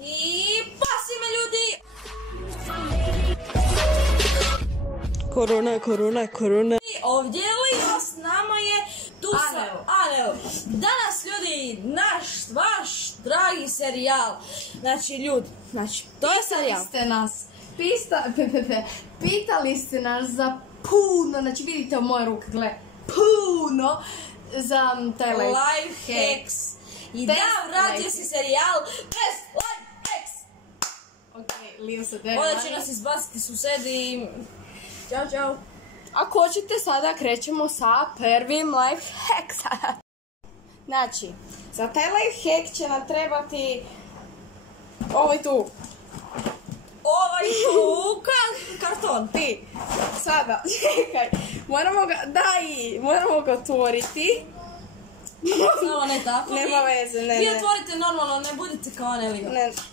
I pasi me ljudi! Korona. Ovdje je Lio, s nama je tu Anel. Danas ljudi, naš, vaš dragi serijal. Znači ljudi, to je serijal. Pitali ste nas za puno, znači vidite u moje ruke, gle, puno za taj Life hacks. I da, vratio si serijal Best Life Hacks. Ok, Lio se dere. Ovdje će nas izbaciti susedi i... Ćao. Ako hoćete, sada krećemo sa prvim life hacksa. Znači, za taj life hack će nam trebati ovaj tu. Karton. Ti, sada, čekaj, moramo ga otvoriti. Samo ne tako. Nema veze, ne. Vi otvorite normalno, ne budite kao Anelio.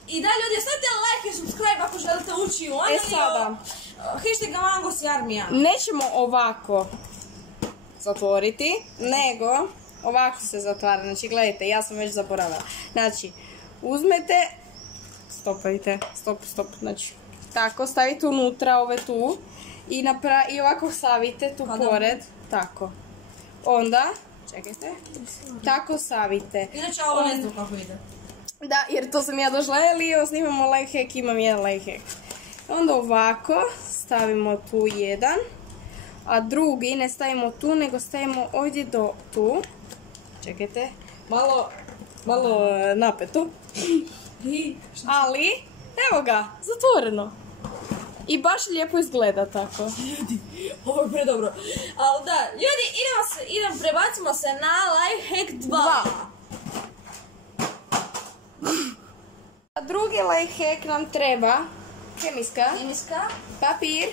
I da ljudi, stavite like i subscribe ako želite ući u Anelio. Sada. Hashtag Amangos i Armija. Nećemo ovako zatvoriti, nego ovako se zatvara. Znači, gledajte, ja sam već zaboravila. Znači, uzmete, stop, znači, tako, stavite unutra ove tu i ovako stavite tu pored, tako. Onda, čekajte, tako stavite. Inače ovo ne znam kako ide. Da, jer to sam ja došla, Lio, snimamo life hack, imam jedan life hack. Onda ovako stavimo tu jedan, a drugi ne stavimo tu, nego stavimo ovdje do tu. Čekajte, malo napeto. Ali, evo ga, zatvoreno. I baš lijepo izgleda tako. Ljudi, ovo je predobro. Ali da, ljudi, prebacimo se na life hack 2. A drugi life hack nam treba kemijska, papir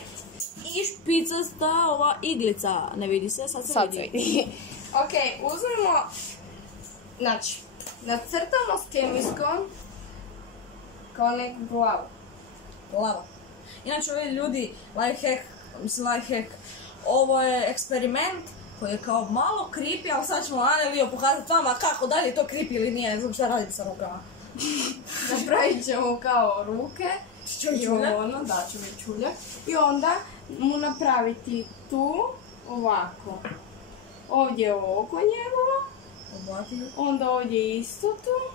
i špicasta ova iglica. Ne vidi se, sad se vidi. Ok, uzmemo, znači, nacrtamo s kemijskom kao neku glavu. Glava. Inače, ovi ljudi, life hack, ovo je eksperiment koji je kao malo creepy, ali sad ćemo Anelio pokazati vama kako da li je to creepy ili nije, ne znam šta raditi sa rukama. Napravit ćemo kao ruke. Čuljak. I onda mu napraviti tu ovako. Ovdje je oko njegovo. Onda ovdje isto tu.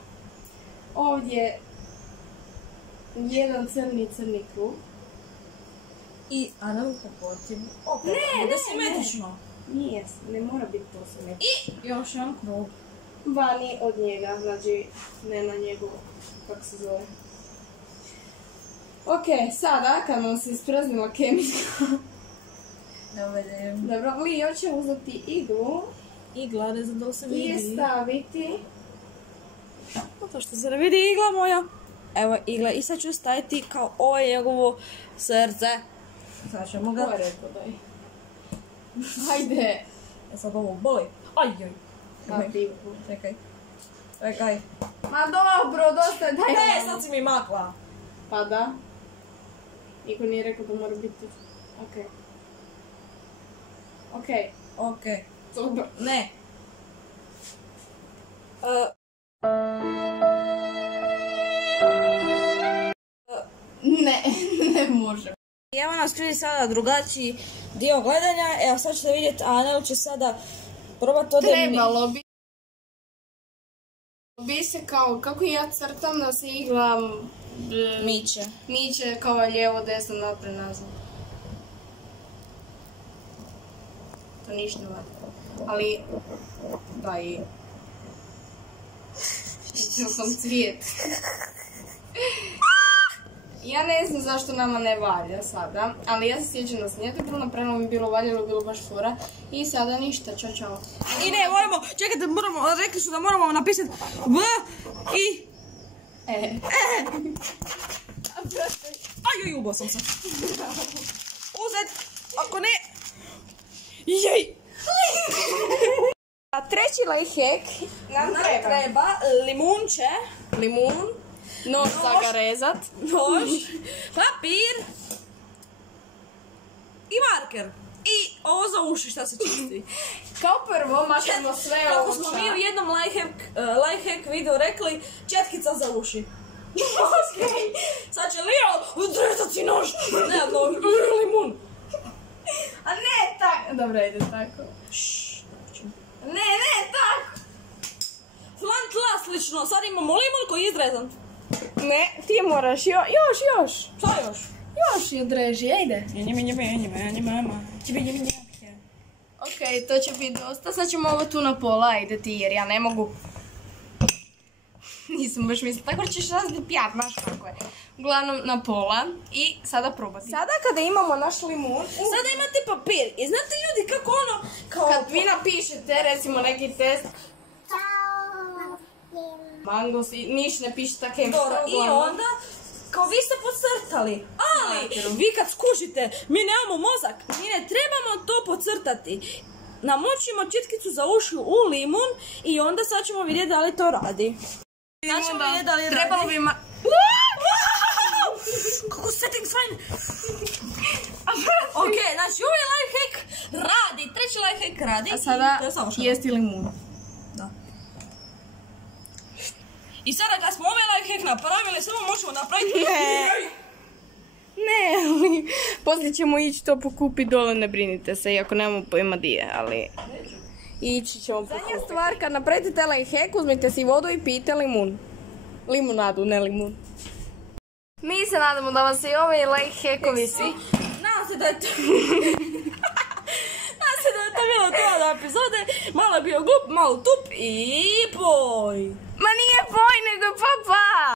Ovdje jedan crni krug. I Anel popotim. Ne, simetrično. Nije, ne mora biti to simetrično. I još jedan krug. Vani od njega, znači ne na njegovu, kako se zove. Ok, sada kad nam se ispraznila kemijska. Dobro, Lio će uzeti iglu. Igla, ne znam da li se vidi. I staviti. To što se ne vidi igla moja. Evo igla i sad ću staviti kao ovo je njegovo srce. Sad ćemo ga. Ko je rekao daj? Ajde. Sad ovo boli. Ajoj. Čekaj. Ma dobro, dosta je daj. Ne, sad si mi makla. Pa da. Niko nije rekao da mora biti. Ok. Dobro. Ne. Ne može. Evo nas vidi sada drugačiji dio gledanja. Evo sad ćete vidjeti, Anel će sada probati to da trebalo bi se kao, kako ja crtam da se igla miče kao lijevo, desno, napred, nazad. To ništa ne vadi. Ali, da i... Vidio sam cvijet. Ja ne znam zašto nama ne valja sada, ali ja se sjećam da sam nije to bilo napravljeno, mi bilo valjalo, bilo baš fora. I sada ništa, čao. I ne, čekajte, rekli su da moramo napisati V i... Ajoj, ubao sam se. Uzet, ako ne... Jej! A treći life hack nam treba limunče. Limun. Nož za ga rezat. Nož, papir i marker. I ovo za uši šta se čisti. Kao prvo mašamo sve ovo. Kako smo mi u jednom life hack videu rekli, četkica za uši. Sad će Lio odrezati nož. Ne, limun. A ne tako. Dobro, ide tako. Ne, tako. Flan tla slično, sad imamo limun koji je izrezan. Ne, ti moraš, još. Šta još? Još i odreži, ajde. Ok, to će biti dosta, sad ćemo ovo tu na pola, ajde ti jer ja ne mogu. Nisam baš mislila, tako da ćeš razbiti pjat, znaš kako je. Uglavnom na pola i sada probati. Sada kada imamo naš limun... Sada imate papir i znate ljudi kako ono... Kad vi napišete recimo neki test... Mangos i niš ne pišete kemijska. I onda... Kao vi ste podcrtali, ali vi kad skužite, mi nemamo mozak, mi ne trebamo to podcrtati. Namočimo čitkicu za uši u limun i onda sad ćemo vidjeti da li to radi. Sad ćemo vidjeti da li radi. Trebalo bi Kako setting fine! Ok, znači ovaj lifehack radi, treći lifehack radi. A sada jesti limun. Da. I sada kad smo ovaj lifehack napravili, samo možemo napraviti... Ne, ali poslije ćemo ići to pokupiti dole, ne brinite se, iako nemamo pojma di je, ali... Ići ćemo pokupiti. Zadnja stvar, kad napravite taj lifehack, uzmite si vodu i pijte limun. Limunadu, ne limun. Mi se nadamo da vas i ovaj lifehackovi svi... Nadam se da je to... Nadam se da je to bilo to od epizode. Malo je bio glup, malo tup i boj. Ma nije boj, nego papa!